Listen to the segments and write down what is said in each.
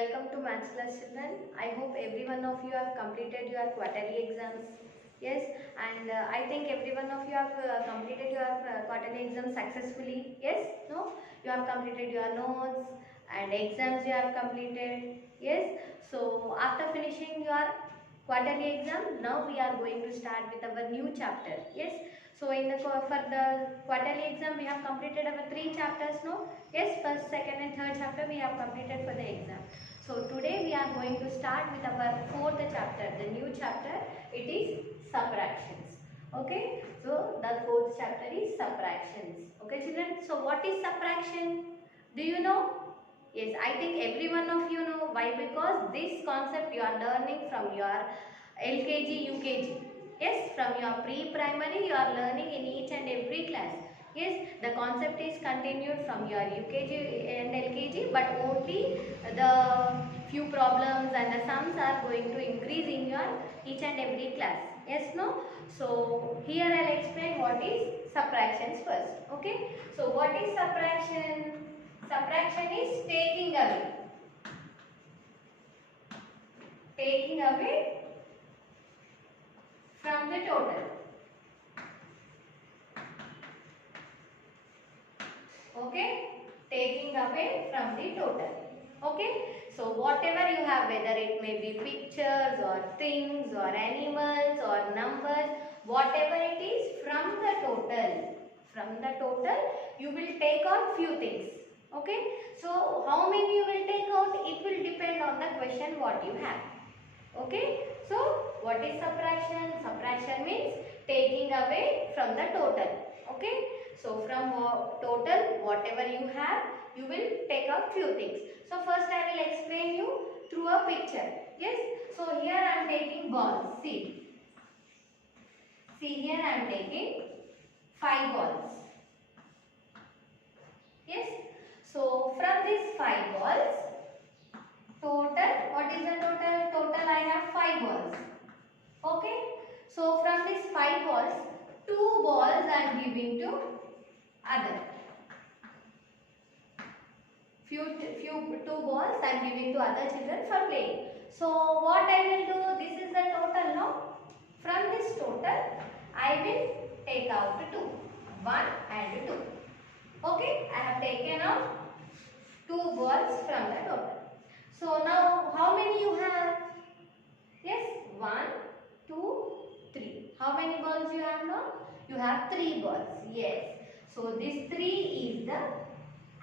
Welcome to Maths Class children. I hope every one of you have completed your quarterly exams. Yes, and I think every one of you have completed your quarterly exams successfully. Yes, no? You have completed your notes and exams you have completed. Yes, so after finishing your quarterly exam, now we are going to start with our new chapter. Yes, so for the quarterly exam we have completed our 3 chapters. No? Yes, first, second and third chapter we have completed for the exam. So today we are going to start with our 4th chapter, the new chapter. It is subtractions. Okay, so the 4th chapter is subtractions. Okay children, so what is subtraction? Do you know? Yes, I think every one of you know. Why? Because this concept you are learning from your LKG, UKG. Yes, from your pre-primary you are learning in each and every class. Yes, the concept is continued from your UKG and LKG, but only the few problems and the sums are going to increase in your each and every class. Yes, no? So here I will explain what is subtractions first. Okay, so what is subtraction? Subtraction is taking away. Taking away from the total. Okay, taking away from the total. Okay, so whatever you have, whether it may be pictures or things or animals or numbers, whatever it is, from the total you will take out few things. Okay, so how many you will take out, it will depend on the question what you have. Okay, so what is subtraction? Subtraction means taking away from the total. Okay, so from total whatever you have, you will take out few things. So first I will explain you through a picture. Yes, so here I am taking balls. See here I am taking 5 balls. Yes, so from these 5 balls, total, what is the total? Total I have 5 balls. Okay, so from these 5 balls, 2 balls I am giving to other. Few 2 balls I am giving to other children for playing. So what I will do, this is the total, no? From this total, I will take out 2. 1 and 2. Okay, I have taken out 2 balls from the total. So now how many you have? Yes, 1, 2, 3. How many balls you have now? You have 3 balls. Yes. So this 3 is the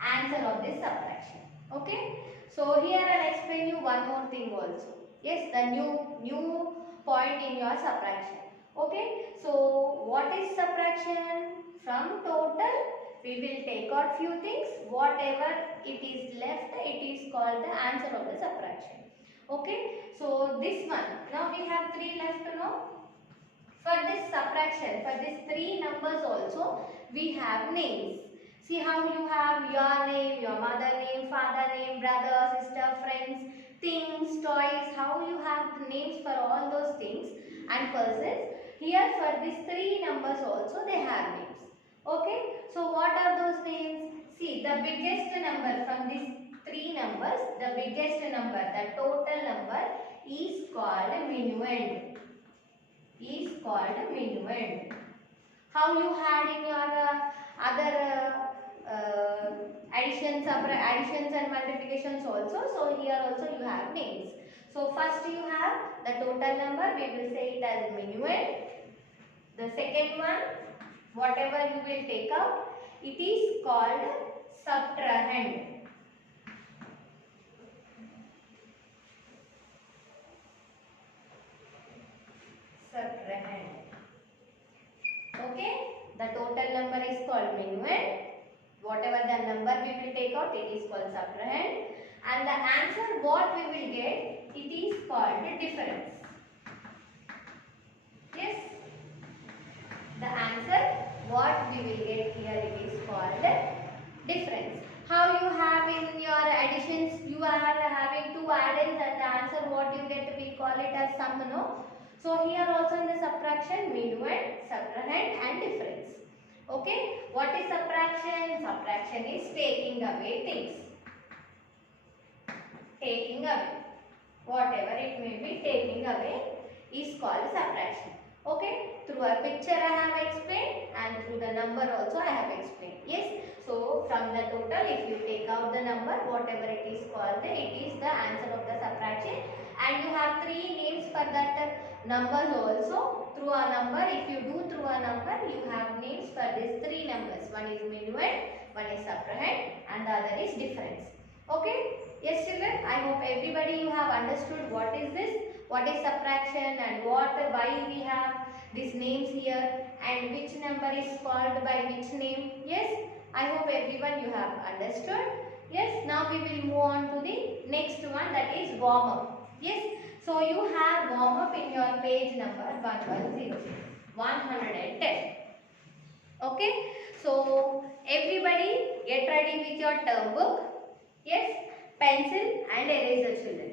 answer of this subtraction. Okay. So here I will explain you one more thing also. Yes, the new point in your subtraction. Okay. So what is subtraction? From total we will take out few things. Whatever it is left, it is called the answer of the subtraction. Okay, so this one, now we have 3 left now. For this subtraction, for these 3 numbers also, we have names. See how you have your name, your mother name, father name, brother, sister, friends, things, toys, how you have names for all those things and persons. Here for these 3 numbers also they have names. Okay, so what are those names? See, the biggest number from these 3 numbers, the biggest number, the total number is called minuend. Is called minuend. How you had in your other additions and multiplications also. So here also you have names. So first you have the total number, we will say it as minuend. The second one, whatever you will take out, it is called subtrahend. Subtrahend. Okay, the total number is called minuend. Whatever the number we will take out, it is called subtrahend. And the answer what we will get, it is called difference. Yes, the answer what we will get here, it is called difference. How you have in your additions, you are having 2 addends and the answer what you get, we call it as sum, no? So here also in the subtraction, minuend, subtrahend and difference. Okay, what is subtraction? Subtraction is taking away things. taking away. Whatever it may be, taking away is called subtraction. Okay, through a picture I have explained and through the number also I have explained. Yes, so from the total, if you take out the number, whatever it is called, it is the answer of the subtraction. And you have three names for that numbers also. Through a number, if you do through a number, you have names for these three numbers. One is minuend, one is subtrahend, and the other is difference. Okay. Yes children, I hope everybody you have understood what is this, what is subtraction and why we have these names here and which number is called by which name. Yes, I hope everyone you have understood. Yes, now we will move on to the next one, that is warm up. Yes, so you have warm up in your page number 110. Okay, so everybody get ready with your term book. Yes, pencil and eraser children.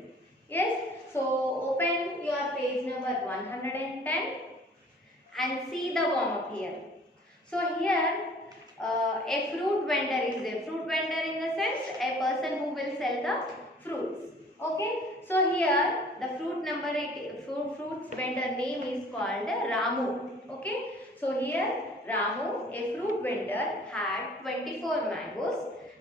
Yes, so open your page number 110 and see the warm up here. So here a fruit vendor is there. Fruit vendor in the sense a person who will sell the fruits. Okay, so here the fruits vendor name is called Ramu. Okay, so here Ramu, a fruit vendor, had 24 mangoes,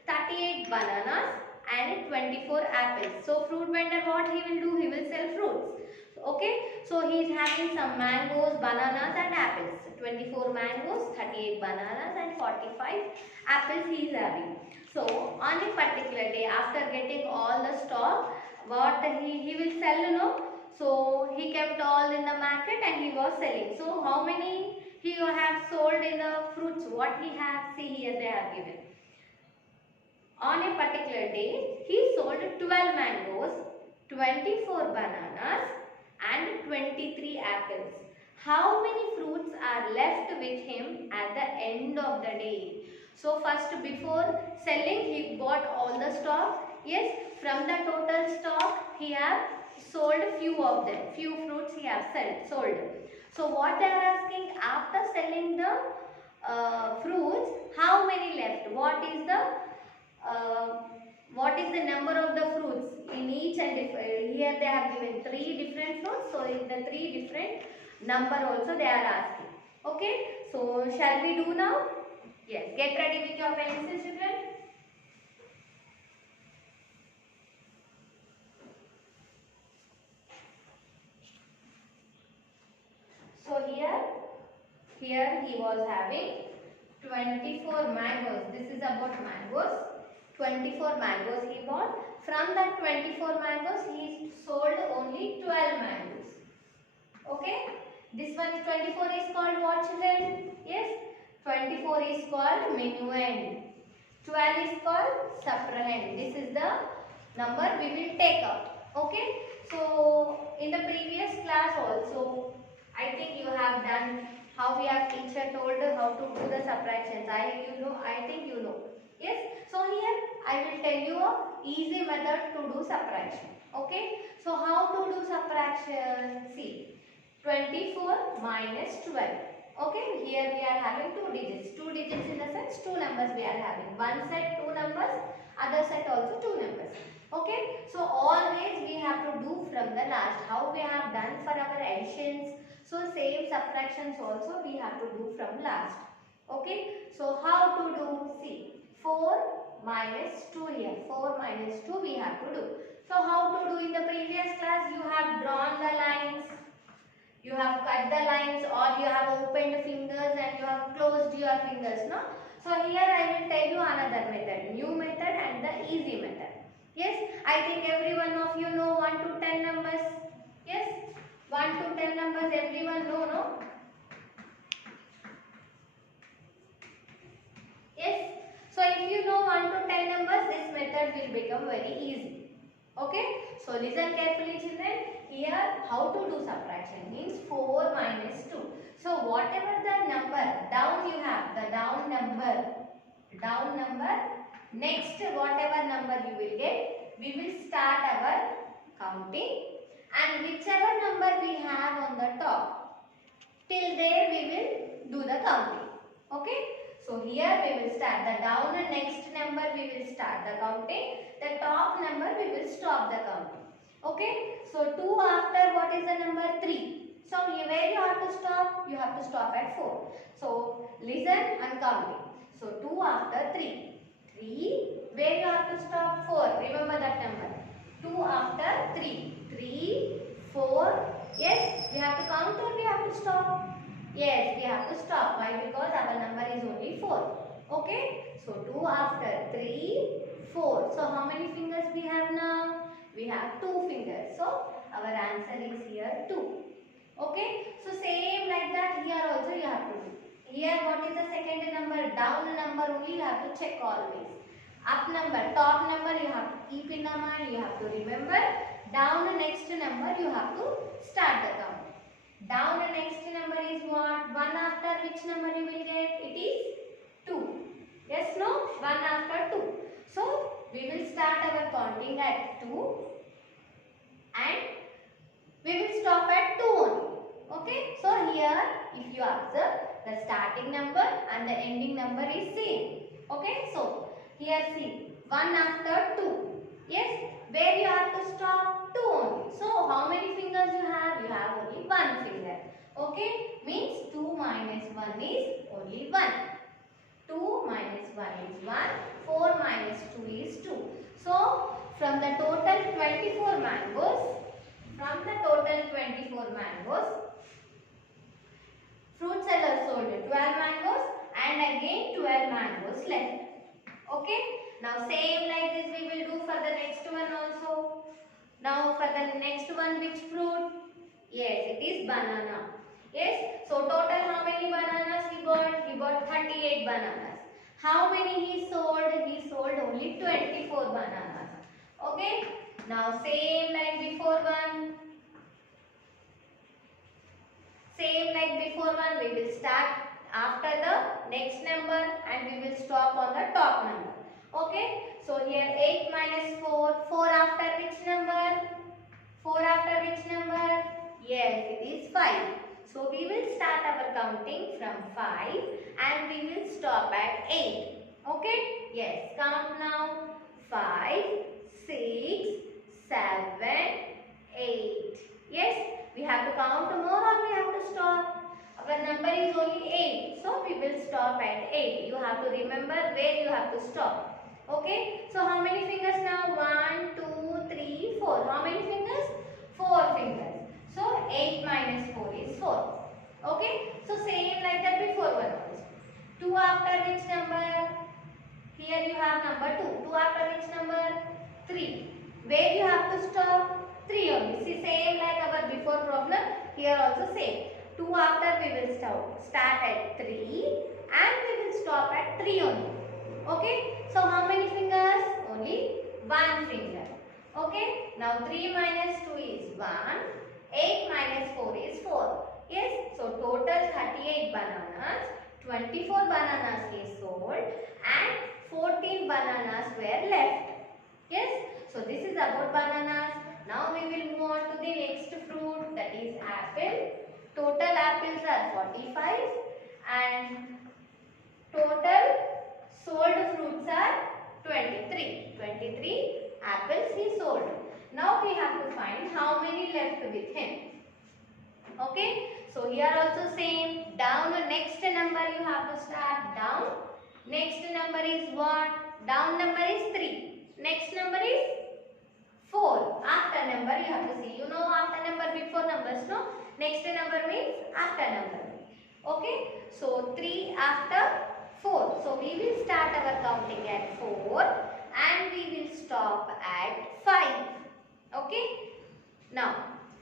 38 bananas and 24 apples. So fruit vendor, what he will do? He will sell fruits. Okay, so he is having some mangoes, bananas and apples. 24 mangoes, 38 bananas and 45 apples he is having. So on a particular day, after getting all the stock, what he will sell, you know. So he kept all in the market and he was selling. So how many he have sold in the fruits? What he have? See here they have given. On a particular day, he sold 12 mangoes, 24 bananas and 23 apples. How many fruits are left with him at the end of the day? So first, before selling, he bought all the stock. Yes, from the total stock, he have sold few of them. Few fruits he have sold. So what they are asking, after selling the fruits, how many left? What is the number of the fruits in each and here they have given 3 different fruits, so in the 3 different number also they are asking. Okay, so shall we do now? Yes, get ready with your pencils children. So here he was having 24 mangoes. This is about mangoes. 24 mangoes he bought. From that 24 mangoes, he sold only 12 mangoes. Okay. This one is 24 is called what children? Yes. 24 is called minuend. 12 is called subtrahend. This is the number we will take up. Okay. So in the previous class also, I think you have done how we have teacher told how to do the subtractions. I think you know. Yes. So here I will tell you a easy method to do subtraction. Okay. So how to do subtraction? See, 24 minus 12. Okay. Here we are having 2 digits. 2 digits in the sense 2 numbers we are having. One set 2 numbers, other set also 2 numbers. Okay. So always we have to do from the last. How we have done for our additions. So same subtractions also we have to do from last. Okay. So how to do? See, 4 minus 2 here. 4 minus 2 we have to do. So how to do? In the previous class you have drawn the lines. You have cut the lines or you have opened fingers and you have closed your fingers. No? So here I will tell you another method. New method and the easy method. Yes. I think every one of you know 1 to 10 numbers. Yes. 1 to 10 numbers everyone know, no? Yes. So if you know 1 to 10 numbers, this method will become very easy. Okay. So listen carefully children. Here how to do subtraction means 4 minus 2. So whatever the number down you have, the down number, next whatever number you will get, we will start our counting. And whichever number we have on the top, till there we will do the counting. Okay. So So here we will start the down and next number we will start the counting. The top number we will stop the counting. Okay. So 2 after what is the number 3. So where you have to stop? You have to stop at 4. So listen and counting. So 2 after 3. 3. Where you have to stop? 4. Remember that number. 2 after 3. 3, 4. Yes, we have to count or we have to stop? Yes, we have to stop. Why? Because our number is only 4. Okay. So 2 after 3, 4. So how many fingers we have now? We have 2 fingers. So our answer is here 2. Okay. So same like that here also you have to do. Here what is the second number? Down number only you have to check always. Up number, top number you have to keep in the mind. You have to remember. Down the next number you have to start the count. Down the next number is what? 1 after which number you will get? It is 2. Yes, no? 1 after 2. So, we will start our counting at 2 and we will stop at 2 only. Okay? So, here if you observe, the starting number and the ending number is same. Okay? So, here see, 1 after 2. Yes? Where you have to stop? 2 only. So, how many fingers you have? You have only 1 finger. Okay? Means 2 minus 1 is only 1. 2 minus 1 is 1. 4 minus 2 is 2. So, from the total 24 mangoes, fruit seller sold 12 mangoes and again 12 mangoes left. Okay? Now same like this we will do for the next one also. Now for the next one, which fruit? Yes, it is banana. Yes. So total how many bananas he bought? He bought 38 bananas. How many he sold? He sold only 24 bananas. Okay. Now same like before one. We will start after the next number and we will stop on the top number. Okay. So here 8 minus 4. 4 after which number? 4 after which number? Yes, it is 5. So we will start our counting from 5 and we will stop at 8. Okay? Yes, count now. 5, 6, 7, 8. Yes, we have to count more or we have to stop? Our number is only 8. So we will stop at 8. You have to remember where you have to stop. Okay, so how many fingers now? 1, 2, 3, 4. How many fingers? 4 fingers. So 8 minus 4 is 4. Okay, so same like that before one also. 2 after which number? Here you have number 2. 2 after which number? 3. Where you have to stop? 3 only. See, same like our before problem. Here also same. 2 after we will start at 3 and we will stop at 3 only. Okay, so how many fingers? Only 1 finger. Okay, now 3 minus 2 is 1, 8 minus 4 is 4. Yes, so total 38 bananas, 24 bananas he sold and 14 bananas were left. Yes, so this is about bananas. Now we will move on to the next fruit, that is apple. Total apples are 45 and total sold fruits are 23. 23 apples he sold. Now we have to find how many left with him. Okay. So here also same. Down next number you have to start down. Next number is what? Down number is 3. Next number is 4. After number you have to see. You know after number before numbers, no? Next number means after number. Okay. So 3 after 4. So we will start our counting at 4 and we will stop at 5. Okay. Now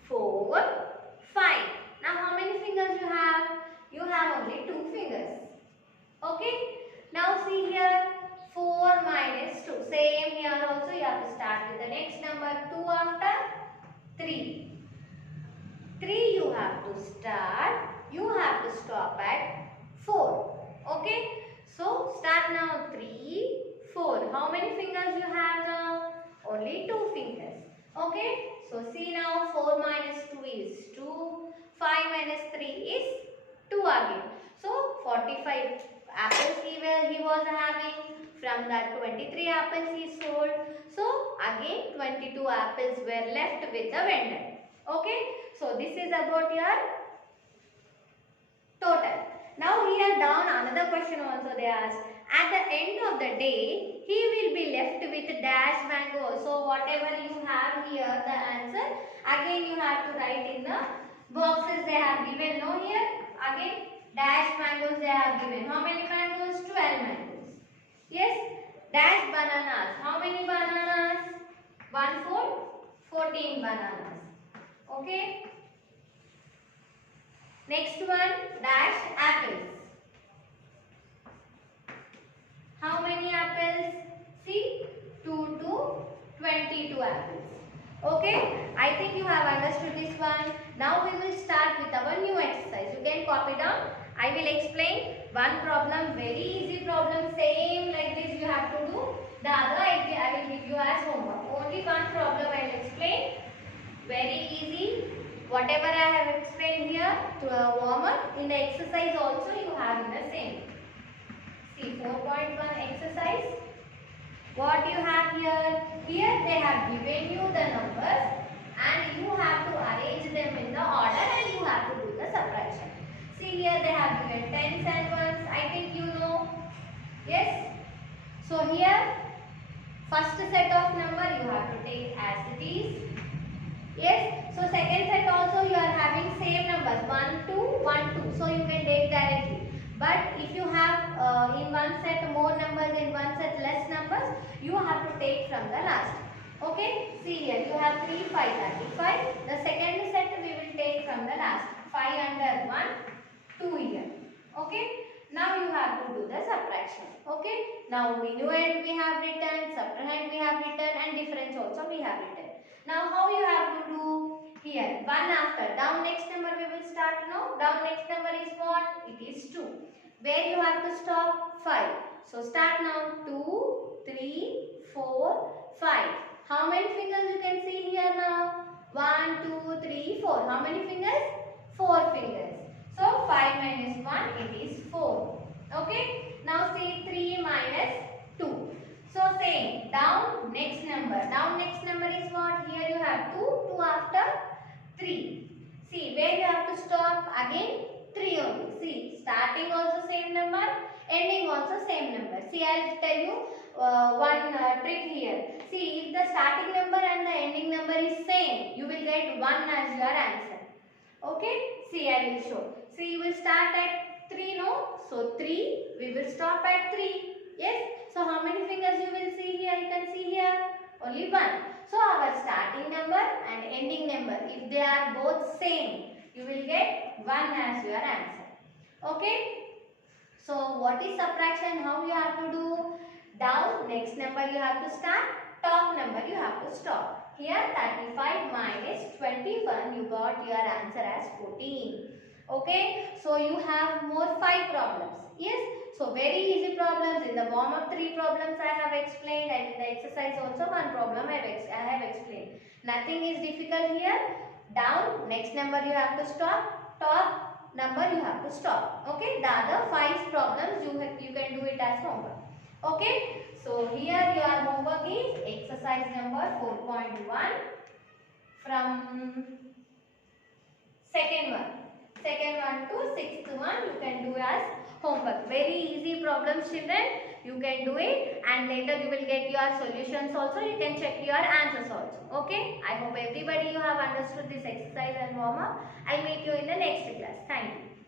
4, 5. Now how many fingers you have? You have only 2 fingers. Okay. Now see here 4 minus 2. Same here also you have to start with the next number 2 after 3. 3 you have to start. You have to stop at 4. Okay. So start now 3, 4. How many fingers you have now? Only 2 fingers. Okay. So see now 4 minus 2 is 2. 5 minus 3 is 2 again. So 45 apples he he was having? From that 23 apples he sold. So again 22 apples were left with the vendor. Okay. So this is about your total. Now here down another question also they asked. At the end of the day, he will be left with dash mango. So whatever you have here, the answer, again you have to write in the boxes they have given. No here, again dash mangoes they have given. How many mangoes? 12 mangoes. Yes, dash bananas. How many bananas? 1 4, 14 bananas. Okay. Next one, dash apples. How many apples? See, 2 to 22 apples. Okay, I think you have understood this one. Now we will start with our new exercise. You can copy down. I will explain one problem, very easy problem, same like this you have to do. The other I will give you as homework. Only one problem I will explain. Very easy. Whatever I have explained here to a warm up, in the exercise also you have in the same. See 4.1 exercise. What you have here? Here they have given you the numbers and you have to arrange them in the order and you have to do the subtraction. See here they have given tens and ones. I think you know. Yes. So here first set of number you have to take as it is. Yes. So second set also you are having same numbers 1 2 1 2. So you can take directly. But if you have in one set more numbers, in one set less numbers, you have to take from the last. Okay. See here you have 3 5 35. The second set we will take from the last. 5 under 1 2 here. Okay. Now you have to do the subtraction. Okay. Now minuend we have written, subtrahend we have written and difference also we have written. Now how you have to do? Here 1 after down next number we will start now. Down next number is what? It is 2. Where you have to stop? 5. So start now. 2, 3, 4, 5. How many fingers you can see here now? 1, 2, 3, 4. How many fingers? 4 fingers. So 5 minus 1 it is 4. Okay. Now see 3 minus 2. So same. Down next number. Down next number is what? Here you have 2. 2 after 3. See where you have to stop? Again 3 only. See starting also same number. Ending also same number. See I will tell you one trick here. See if the starting number and the ending number is same, you will get 1 as your answer. Okay. See I will show. See you will start at 3 no. So 3 we will stop at 3. Yes. So how many fingers you will see here? You can see here only 1. So our starting number and ending number, if they are both same, you will get 1 as your answer. Okay. So what is subtraction? How you have to do? Down next number you have to start. Top number you have to stop. Here 35 minus 21 you got your answer as 14. Okay. So you have more 5 problems. Yes. So very easy problems. In the warm up 3 problems I have explained and in the exercise also 1 problem I have explained. Nothing is difficult here. Down next number you have to stop. Top number you have to stop. Okay. The other 5 problems you can do it as homework. Okay. So here your homework is exercise number 4.1 from second one to sixth one you can do as homework. Very easy problems children. You can do it and later you will get your solutions also. You can check your answers also. Okay. I hope everybody you have understood this exercise and warm up. I'll meet you in the next class. Thank you.